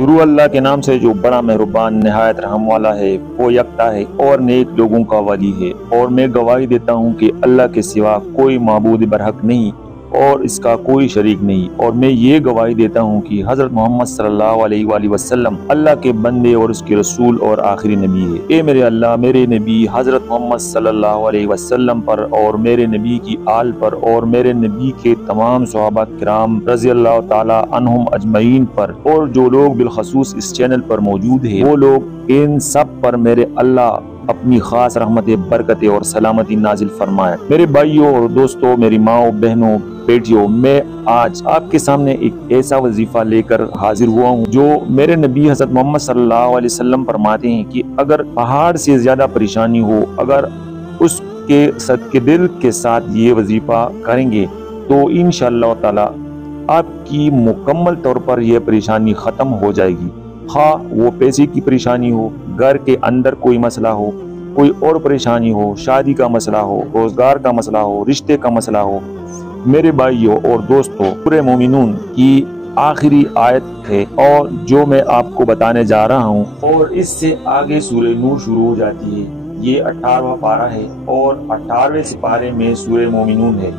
शुरू अल्लाह के नाम से जो बड़ा मेहरबान नहायत रहम वाला है, वो यकता है और नेक लोगों का वली है। और मैं गवाही देता हूँ कि अल्लाह के सिवा कोई माबूद बरहक नहीं और इसका कोई शरीक नहीं। और मैं ये गवाही देता हूँ कि हज़रत मोहम्मद सल्लल्लाहु अलैहि वसल्लम अल्लाह के बंदे और उसके रसूल और आखिरी नबी है। ए मेरे अल्लाह, मेरे नबी हज़रत मोहम्मद सल्लल्लाहु अलैहि वसल्लम पर और मेरे नबी की आल पर और मेरे नबी के तमाम सहाबा किराम रज़ी अल्लाह ताला अन्हुम अजमईन पर और जो लोग बिलखसूस इस चैनल पर मौजूद है वो लोग, इन सब पर मेरे अल्लाह अपनी खास रहमत, बरकत और सलामती नाजिल फरमाए। मेरे भाइयों और दोस्तों, मेरी माओ, बहनों, बेटियों, मैं आज आपके सामने एक ऐसा वजीफा लेकर हाजिर हुआ हूँ जो मेरे नबी हज़रत मोहम्मद सल्लल्लाहु अलैहि वसल्लम फरमाते हैं कि अगर पहाड़ से ज्यादा परेशानी हो, अगर उसके सदके दिल के साथ ये वजीफा करेंगे तो इंशाअल्लाह ताला आपकी मुकम्मल तौर पर यह परेशानी खत्म हो जाएगी। हाँ, वो पैसे की परेशानी हो, घर के अंदर कोई मसला हो, कोई और परेशानी हो, शादी का मसला हो, रोजगार का मसला हो, रिश्ते का मसला हो। मेरे भाइयों और दोस्तों, सूरह मोमिनून की आखिरी आयत है और जो मैं आपको बताने जा रहा हूँ, और इससे आगे सूरह नूर शुरू हो जाती है। ये 18वां पारा है और 18वें सिपारे में सूरह मोमिनून है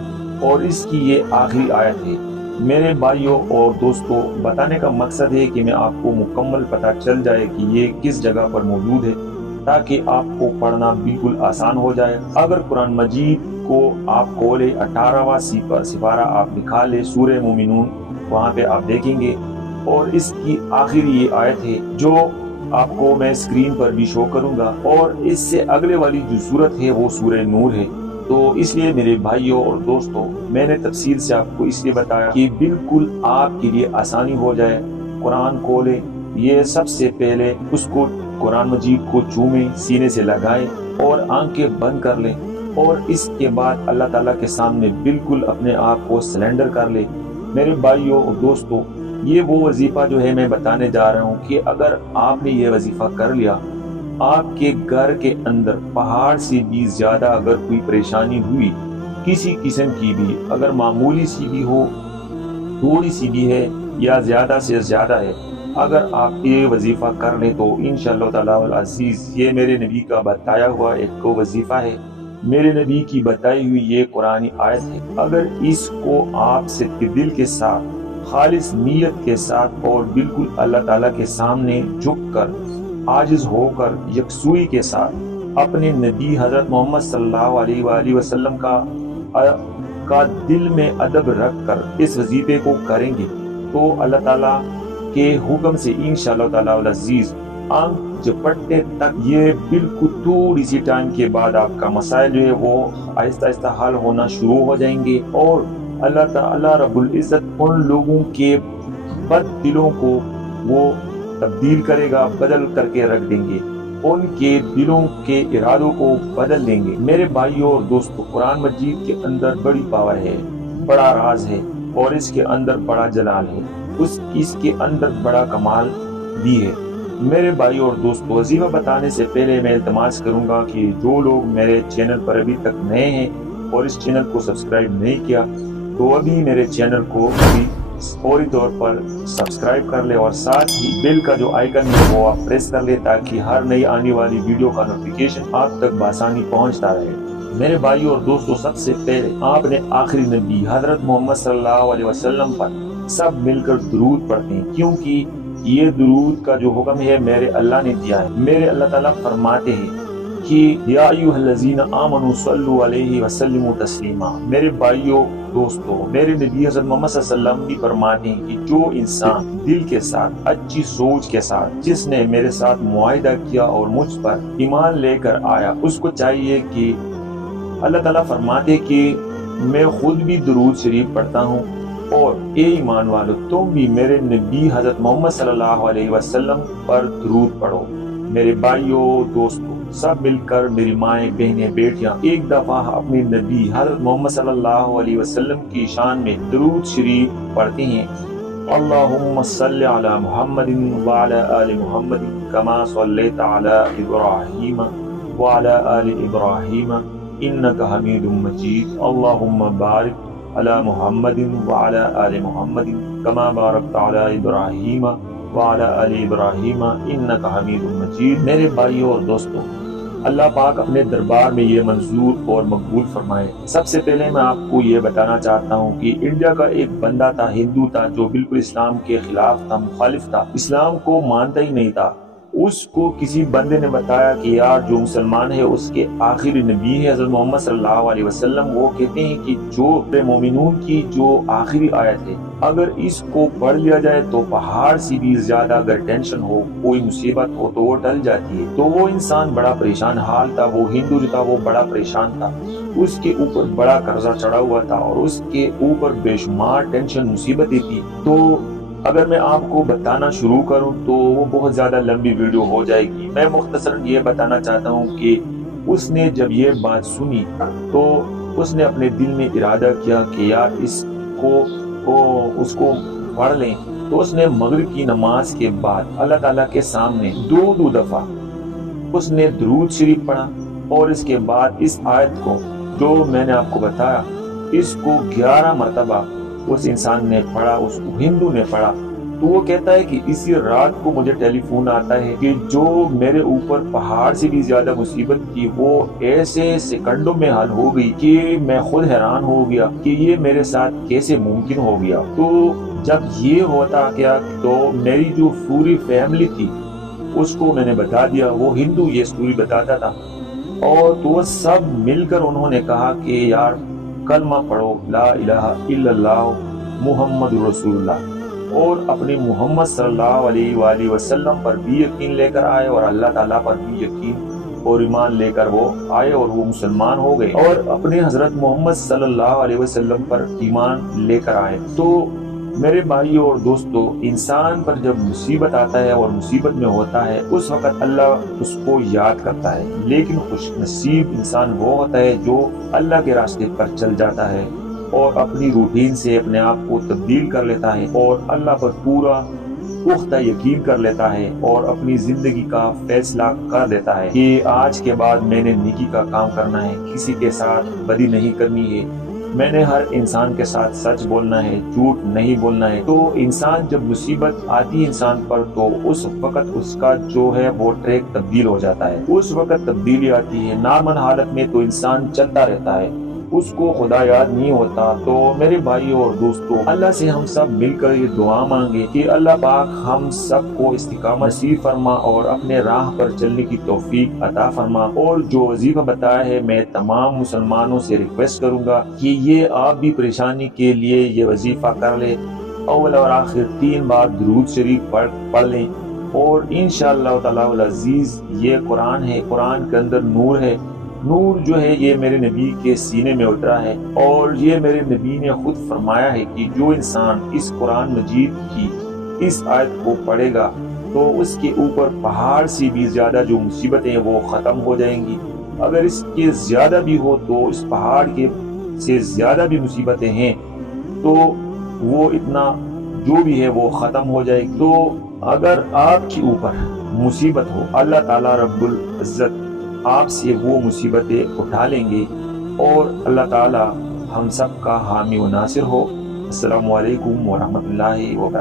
और इसकी ये आखिरी आयत है। मेरे भाइयों और दोस्तों, बताने का मकसद है कि मैं आपको मुकम्मल पता चल जाए कि ये किस जगह पर मौजूद है, ताकि आपको पढ़ना बिल्कुल आसान हो जाए। अगर कुरान मजीद को आप खोले, 18वां सिपारा आप निकाल ले सूरह मोमिनून, वहाँ पे आप देखेंगे और इसकी आखिरी ये आयत है जो आपको मैं स्क्रीन पर भी शो करूंगा। और इससे अगले वाली जो सूरत है वो सूरह नूर है। तो इसलिए मेरे भाइयों और दोस्तों, मैंने तफसील से आपको इसलिए बताया कि बिल्कुल आपके लिए आसानी हो जाए। कुरान खोले, ये सबसे पहले उसको कुरान मजीद को चूमे, सीने से लगाए और आंखें बंद कर ले और इसके बाद अल्लाह ताला के सामने बिल्कुल अपने आप को सरेंडर कर ले। मेरे भाइयों और दोस्तों, ये वो वजीफा जो है मैं बताने जा रहा हूँ कि अगर आपने ये वजीफा कर लिया, आपके घर के अंदर पहाड़ से भी ज्यादा अगर कोई परेशानी हुई, किसी किस्म की भी, अगर मामूली सी भी हो, थोड़ी सी भी है या ज्यादा से ज्यादा है, अगर आप ये वजीफा कर लें तो इंशाअल्लाह ताला अल अजीज ये मेरे नबी का बताया हुआ एक वजीफा है, मेरे नबी की बताई हुई ये कुरानी आयत है। अगर इसको आप सिद्दे दिल के साथ, खालिस नीयत के साथ और बिल्कुल अल्लाह ताला के सामने झुककर, आजिज होकर, यकसुई के साथ अपने नबी हजरत मोहम्मद सल्लल्लाहु अलैहि वसल्लम का दिल में अदब रख कर इस वजीफे को करेंगे तो अल्लाह ताला के हुक्म से इंशाअल्लाह ताला अल अजीज आंख झपटने तक, ये बिल्कुल थोड़ी सी टाइम के बाद आपका मसाइल जो है वो आहिस्ता आहिस्ता हल होना शुरू हो जाएंगे और अल्लाह ताला रब्बुल इज्जत उन लोगों के बद दिलों को वो तब्दील करेगा, बदल करके रख देंगे, उनके दिलों के इरादों को बदल देंगे। मेरे भाइयों और दोस्तों, कुरान मजीद के अंदर बड़ी पावर है, बड़ा राज है और इसके अंदर बड़ा जलाल है, इसके अंदर बड़ा कमाल भी है। मेरे भाइयों और दोस्तों, वजीफा बताने से पहले मैं इल्तमास करूंगा कि जो लोग मेरे चैनल पर अभी तक नए हैं और इस चैनल को सब्सक्राइब नहीं किया तो अभी मेरे चैनल को फौरी तौर पर सब्सक्राइब कर ले और साथ ही बेल का जो आइकन है वो आप प्रेस कर ले ताकि हर नई आने वाली वीडियो का नोटिफिकेशन आप तक बआसानी पहुंचता रहे। मेरे भाइयों और दोस्तों, सबसे पहले आपने आखिरी नबी हजरत मोहम्मद सल्लल्लाहु अलैहि वसल्लम पर सब मिलकर दुरूद पढ़ते हैं, क्योंकि ये दुरूद का जो हुक्म है मेरे अल्लाह ने दिया है। मेरे अल्लाह ताला फरमाते हैं कि या अय्युहल्लज़ीना आमनू सल्लु अलैहि वसल्लिमु तस्लीमा। मेरे भाइयों दोस्तों, मेरे नबी हज़रत मोहम्मद सल्लल्लाहु अलैहि वसल्लम भी फरमाते हैं कि जो इंसान दिल के साथ, अच्छी सोच के साथ, जिसने मेरे साथ मुआहिदा किया और मुझ पर ईमान लेकर आया, उसको चाहिए कि अल्लाह ताला फरमाते कि मैं खुद भी दुरूद शरीफ पढ़ता हूँ और ए ईमान वालों, तुम भी मेरे नबी हज़रत मोहम्मद सल्लल्लाहु अलैहि वसल्लम पर दुरूद पढ़ो। मेरे भाइयों दोस्तों, सब मिलकर मेरी माएँ, बहनें, बेटियां एक दफा अपने नबी हज़रत मोहम्मद सल्लल्लाहु अलैहि वसल्लम की शान में दुरूद शरीफ पढ़ते हैं। अल्लाहुम्मा सल्लि अला मुहम्मदिन व अला आलि मुहम्मदिन कमा सल्लैता अला इब्राहीम व अला आलि इब्राहीम इन्नका हमीदुम मजीद। अल्लाहुम्मा बारिक अला मुहम्मदिन व अला आलि मुहम्मदिन कमा बारकता अला इब्राहीम وعلی آل ابراہیم انک حمید مجید۔ میرے بھائیوں اور دوستوں، اللہ پاک اپنے دربار میں یہ منظور اور مقبول فرمائے۔ سب سے پہلے میں آپ کو یہ بتانا چاہتا ہوں کہ انڈیا کا ایک بندہ تھا، ہندو تھا، جو بالکل اسلام کے خلاف تھا، مخالف تھا، اسلام کو مانتا ہی نہیں تھا۔ اس کو کسی بندے نے بتایا کہ یار جو مسلمان ہے اس کے آخری نبی ہے حضرت محمد صلی اللہ علیہ وسلم، وہ کہتے ہیں کہ جو مومنون کی جو آخری آیت ہے اگر اس کو پڑھ لیا جائے تو پہاڑ سے بھی زیادہ اگر ٹینشن ہو، کوئی مصیبت ہو تو وہ ٹل جاتی ہے۔ تو وہ انسان بڑا پریشان حال تھا، وہ ہندو جو تھا وہ بڑا پریشان تھا، اس کے اوپر بڑا قرضہ چڑھا ہوا تھا اور اس کے اوپر بے شمار ٹینشن مصیبتیں تھی۔ تو اگر میں آپ کو بتانا شروع کروں تو وہ بہت زیادہ لمبی ویڈیو ہو جائے گی۔ میں مختصراً یہ بتانا چاہتا ہوں کہ اس نے جب یہ بات سنی تو اس نے اپنے دل میں ارادہ کیا کہ یار اس کو پڑھ لیں۔ تو اس نے مغرب کی نماز کے بعد اللہ تعالیٰ کے سامنے دو دفعہ اس نے درود شریف پڑھا، اور اس کے بعد اس آیت کو جو میں نے آپ کو بتایا اس کو 11 مرتبہ اس انسان نے پڑھا، اس ہندو نے پڑھا۔ تو وہ کہتا ہے کہ اسی رات کو مجھے ٹیلی فون آتا ہے کہ جو میرے اوپر پہاڑ سے بھی زیادہ مصیبت تھی وہ ایسے سیکنڈوں میں حل ہو گئی کہ میں خود حیران ہو گیا کہ یہ میرے ساتھ کیسے ممکن ہو گیا۔ تو جب یہ ہوتا کیا تو میری جو پوری فیملی تھی اس کو میں نے بتا دیا، وہ ہندو یہ اسٹوری بتاتا تھا، اور تو سب مل کر انہوں نے کہا کہ یار کلمہ پڑھو، لا الہ الا اللہ محمد رسول اللہ، اور اپنے محمد صلی اللہ علیہ وآلہ وسلم پر بھی یقین لے کر آئے اور اللہ تعالیٰ پر بھی یقین اور ایمان لے کر وہ آئے اور وہ مسلمان ہو گئے، اور اپنے حضرت محمد صلی اللہ علیہ وسلم پر ایمان لے کر آئے۔ تو میرے بھائیوں اور دوستوں، انسان پر جب مصیبت آتا ہے اور مصیبت میں ہوتا ہے اس وقت اللہ اس کو یاد کرتا ہے، لیکن خوش نصیب انسان وہ ہوتا ہے جو اللہ کے راستے پر چل جاتا ہے اور اپنی روٹین سے اپنے آپ کو تبدیل کر لیتا ہے اور اللہ پر پورا پختہ یقین کر لیتا ہے اور اپنی زندگی کا فیصلہ کر دیتا ہے کہ آج کے بعد میں نے نیکی کا کام کرنا ہے، کسی کے ساتھ بدی نہیں کرنی ہے، میں نے ہر انسان کے ساتھ سچ بولنا ہے، جھوٹ نہیں بولنا ہے۔ تو انسان جب مصیبت آتی ہے انسان پر تو اس وقت اس کا جو ہے وہ ٹریک تبدیل ہو جاتا ہے، اس وقت تبدیلی آتی ہے۔ نارمل حالت میں تو انسان چلتا رہتا ہے، اس کو خدا یاد نہیں ہوتا۔ تو میرے بھائیوں اور دوستوں، اللہ سے ہم سب مل کر یہ دعا مانگے کہ اللہ پاک ہم سب کو استقامت نصیب فرما اور اپنے راہ پر چلنے کی توفیق عطا فرما۔ اور جو وظیفہ بتایا ہے میں تمام مسلمانوں سے ریکویسٹ کروں گا کہ یہ آپ بھی پریشانی کے لیے یہ وظیفہ کر لیں، اول اور آخر 3 بار درود شریف پڑھ لیں، اور انشاءاللہ تعالی العزیز یہ قرآن ہے، قرآن کے اندر نور ہے، نور جو ہے یہ میرے نبی کے سینے میں اترا ہے، اور یہ میرے نبی نے خود فرمایا ہے کہ جو انسان اس قرآن مجید کی اس آیت کو پڑھے گا تو اس کے اوپر پہاڑ سے بھی زیادہ جو مصیبتیں وہ ختم ہو جائیں گی، اگر اس کے زیادہ بھی ہو تو اس پہاڑ کے سے زیادہ بھی مصیبتیں ہیں تو وہ اتنا جو بھی ہے وہ ختم ہو جائے گی۔ تو اگر آپ کے اوپر مصیبت ہو اللہ تعالیٰ رب العزت آپ سے وہ مصیبتیں اٹھا لیں گے، اور اللہ تعالیٰ ہم سب کا حامی و ناصر ہو۔ السلام علیکم ورحمۃ اللہ وبرکاتہ۔